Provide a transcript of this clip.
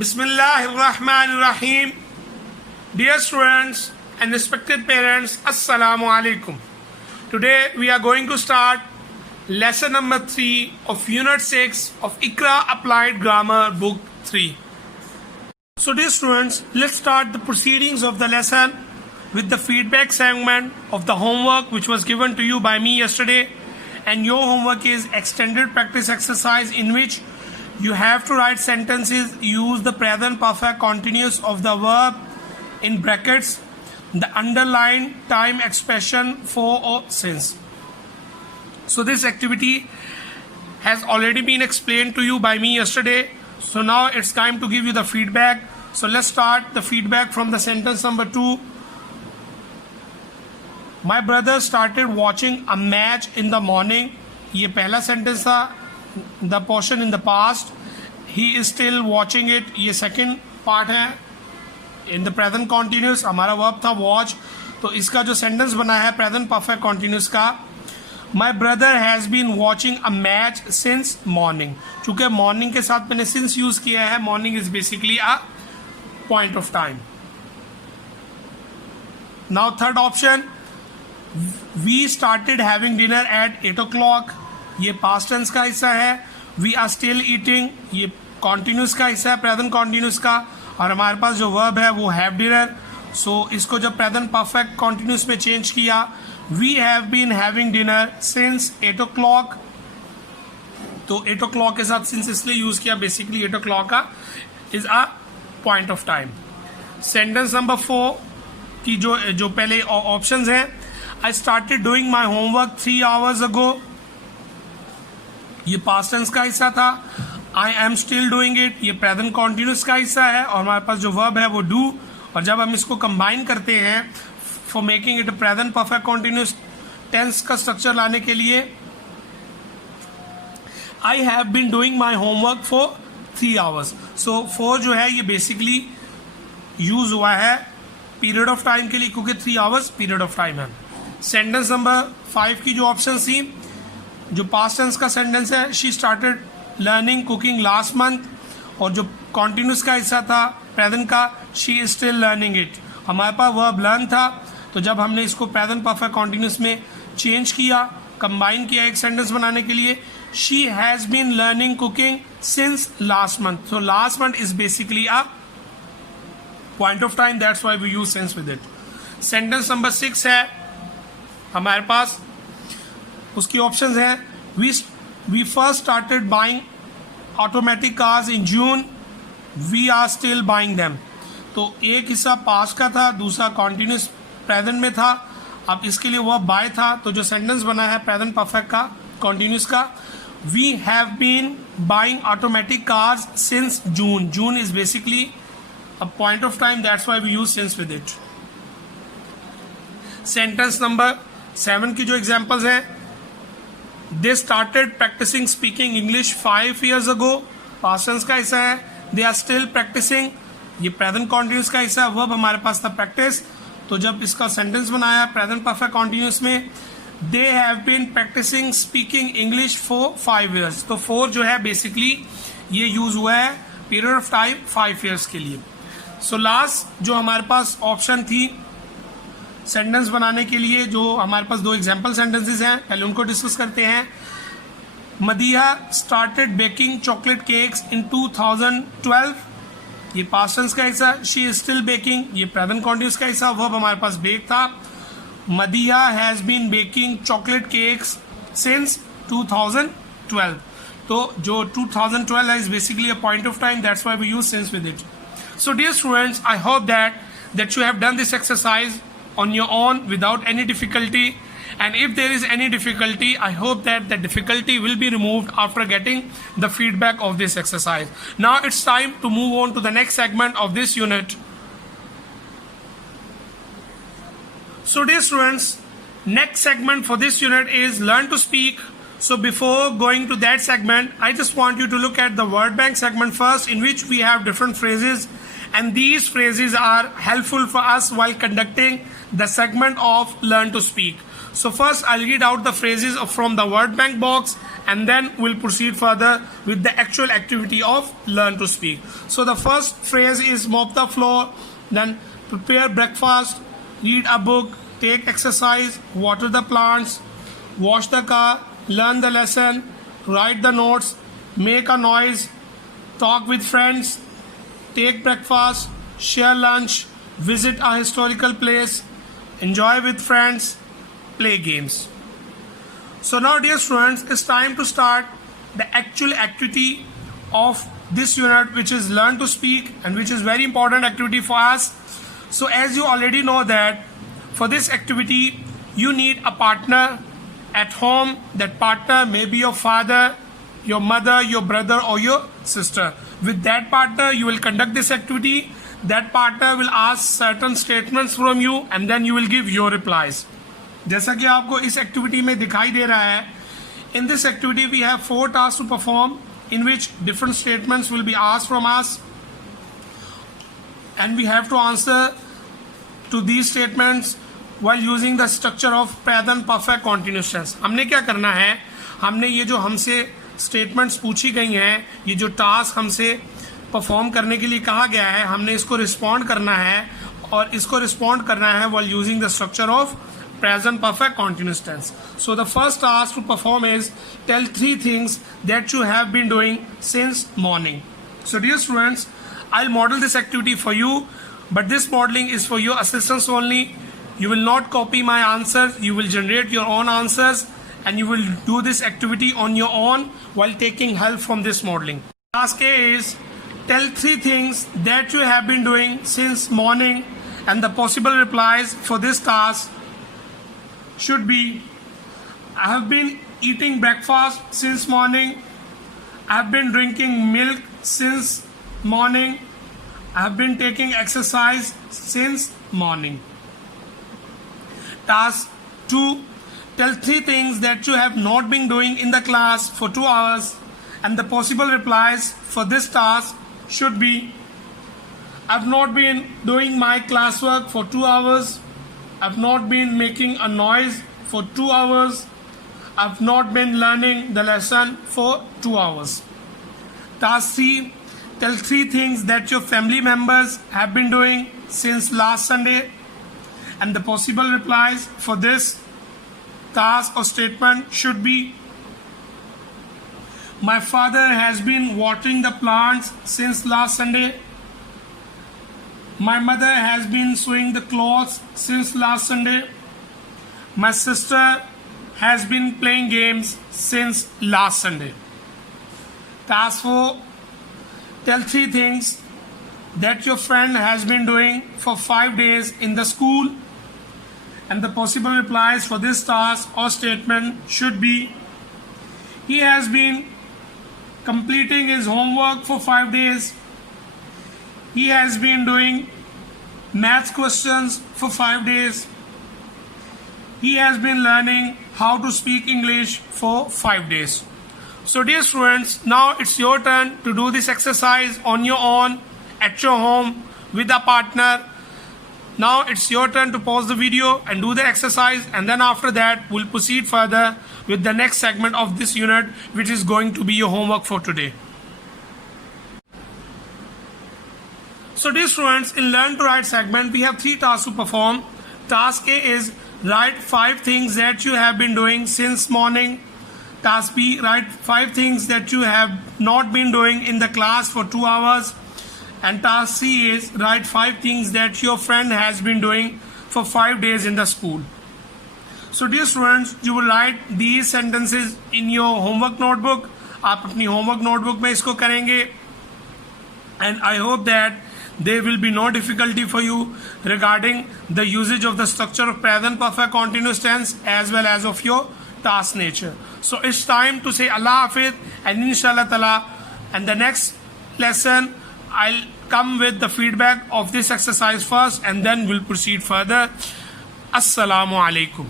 Bismillahirrahmanirrahim. Dear students and respected parents, Assalamu alaikum. Today we are going to start lesson number 3 of Unit 6 of Iqra Applied Grammar Book 3. So dear students, let's start the proceedings of the lesson with the feedback segment of the homework which was given to you by me yesterday. And your homework is extended practice exercise in which you have to write sentences, use the present perfect continuous of the verb in brackets, the underlined time expression for or since. So this activity has already been explained to you by me yesterday. So now it's time to give you the feedback. So let's start the feedback from the sentence number 2. My brother started watching a match in the morning. ये पहला sentence था. The portion in the past, he is still watching it. ये second part है. In the present continuous हमारा verb था watch. तो इसका जो sentence बना है present perfect continuous का, my brother has been watching a match since morning. चूँकि morning के साथ मैंने since use किया है, morning is basically a point of time. Now third option, we started having dinner at 8 o'clock. ये past tense का हिस्सा है. We are still eating, ये continuous का हिस्सा है, present continuous का. और हमारे पास जो verb है वो have dinner. So इसको जब present perfect continuous में change किया, we have been having dinner since 8 o'clock. तो 8 o'clock के साथ since इसलिए use किया, basically 8 o'clock का is a point of time. Sentence number 4 की जो पहले options हैं, I started doing my homework 3 hours ago. ये past tense का हिस्सा था. I am still doing it, ये present continuous का हिस्सा है. और हमारे पास जो verb है वो do. और जब हम इसको combine करते हैं for making it a present perfect continuous tense का structure लाने के लिए, I have been doing my homework for 3 hours. So 4 जो है ये basically use हुआ है period of time के लिए, क्योंकि 3 hours period of time है. सेंटेंस नंबर 5 की जो ऑप्शन थी, जो पास्ट टेंस का सेंटेंस है, she started learning cooking last month. और जो कॉन्टिन्यूस का हिस्सा था प्रेजेंट का, she is still learning it. हमारे पास वर्ब लर्न था. तो जब हमने इसको प्रेजेंट परफेक्ट कॉन्टिन्यूस में चेंज किया, कंबाइन किया एक सेंटेंस बनाने के लिए, she has been learning cooking since last month. So last month is basically a point of time, that's why we use since with it. Sentence number 6 है हमारे पास, उसकी ऑप्शंस हैं, we first started buying automatic cars in June, we are still buying them. तो एक हिस्सा past का था, दूसरा कॉन्टिन्यूस प्रेजेंट में था. अब इसके लिए वह बाय था. तो जो सेंटेंस बना है प्रेजेंट परफेक्ट का कॉन्टिन्यूस का, we have been buying automatic cars since June. June is basically a point of time, that's why we use since with it. Sentence number 7 की जो एग्जाम्पल्स हैं, they started practicing speaking English 5 years ago. Past tense का हिस्सा है. They are still practicing, ये present continuous का हिस्सा है. वर्ब हमारे पास था प्रैक्टिस. तो जब इसका सेंटेंस बनाया प्रेजेंट परफेक्ट कॉन्टिन्यूस में, they have been practicing speaking English for 5 years. तो 4 जो है बेसिकली ये यूज हुआ है पीरियड ऑफ टाइम 5 years के लिए. सो लास्ट जो हमारे पास ऑप्शन थी सेंटेंस बनाने के लिए, जो हमारे पास 2 एग्जाम्पल सेंटेंसेस हैं, पहले उनको डिस्कस करते हैं. Madiha started baking chocolate cakes in 2012. ये पास्ट टेंस का हिस्सा. शी इज स्टिल बेकिंग, ये प्रेजेंट कॉन्टिन्यूस का हिस्सा. वर्ब हमारे पास बेक था. Madiha has been baking chocolate cakes since 2012. तो जो 2012 है is basically a point of time, that's why we use since with it. So dear students, I hope that you have done this exercise on your own without any difficulty, and if there is any difficulty, I hope that the difficulty will be removed after getting the feedback of this exercise. Now it's time to move on to the next segment of this unit. So dear students, next segment for this unit is learn to speak. So before going to that segment, I just want you to look at the word bank segment first, in which we have different phrases, and these phrases are helpful for us while conducting the segment of learn to speak. So first I'll read out the phrases from the word bank box, and then we'll proceed further with the actual activity of learn to speak. So the first phrase is mop the floor, then prepare breakfast, read a book, take exercise, water the plants, wash the car, learn the lesson, write the notes, make a noise, talk with friends, take breakfast, share lunch, visit a historical place, enjoy with friends, play games. So now, dear students, it's time to start the actual activity of this unit, which is learn to speak, and which is very important activity for us. So as you already know that for this activity you need a partner at home. That partner may be your father, your mother, your brother, or your sister. With that partner you will conduct this activity. That partner will ask certain statements from you, and then you will give your replies. जैसा कि आपको इस activity में दिखाई दे रहा है, in this activity we have 4 tasks to perform, in which different statements will be asked from us, and we have to answer to these statements while using the structure of present perfect continuous tense. हमने क्या करना है, हमने ये जो हमसे statements पूछी गई हैं, ये जो टास्क हमसे परफॉर्म करने के लिए कहा गया है, हमने इसको रिस्पॉन्ड करना है, और इसको रिस्पॉन्ड करना है while using the structure of present perfect continuous tense. So the first task to perform is tell 3 things that you have been doing since morning. So dear students, I'll model this activity for you, but this modeling is for your assistance only. You will not copy my answers, you will generate your own answers, and you will do this activity on your own while taking help from this modeling. Task A is tell 3 things that you have been doing since morning, and the possible replies for this task should be: I have been eating breakfast since morning, I have been drinking milk since morning, I have been taking exercise since morning. Task 2, tell 3 things that you have not been doing in the class for 2 hours, and the possible replies for this task should be: I have not been doing my classwork for 2 hours, I've not been making a noise for 2 hours, I've not been learning the lesson for 2 hours. Task 3, tell 3 things that your family members have been doing since last Sunday, and the possible replies for this task or statement should be: my father has been watering the plants since last Sunday, my mother has been sewing the clothes since last Sunday, my sister has been playing games since last Sunday. Task 4, tell 3 things that your friend has been doing for 5 days in the school, and the possible replies for this task or statement should be: he has been completing his homework for 5 days, he has been doing maths questions for 5 days, he has been learning how to speak English for 5 days. So dear students, now it's your turn to do this exercise on your own at your home with a partner. Now it's your turn to pause the video and do the exercise, and then after that we'll proceed further with the next segment of this unit, which is going to be your homework for today. So dear students, in Learn to Write segment, we have 3 tasks to perform. Task A is write 5 things that you have been doing since morning. Task B, write 5 things that you have not been doing in the class for 2 hours. And task C is write 5 things that your friend has been doing for 5 days in the school. So dear students, you will write these sentences in your homework notebook. आप अपनी homework notebook में इसको करेंगे. And I hope that there will be no difficulty for you regarding the usage of the structure of present perfect continuous tense as well as of your task nature. So it's time to say Allah Hafiz, and inshallah ta'ala, and the next lesson I'll come with the feedback of this exercise first, and then we'll proceed further. Assalamu alaikum.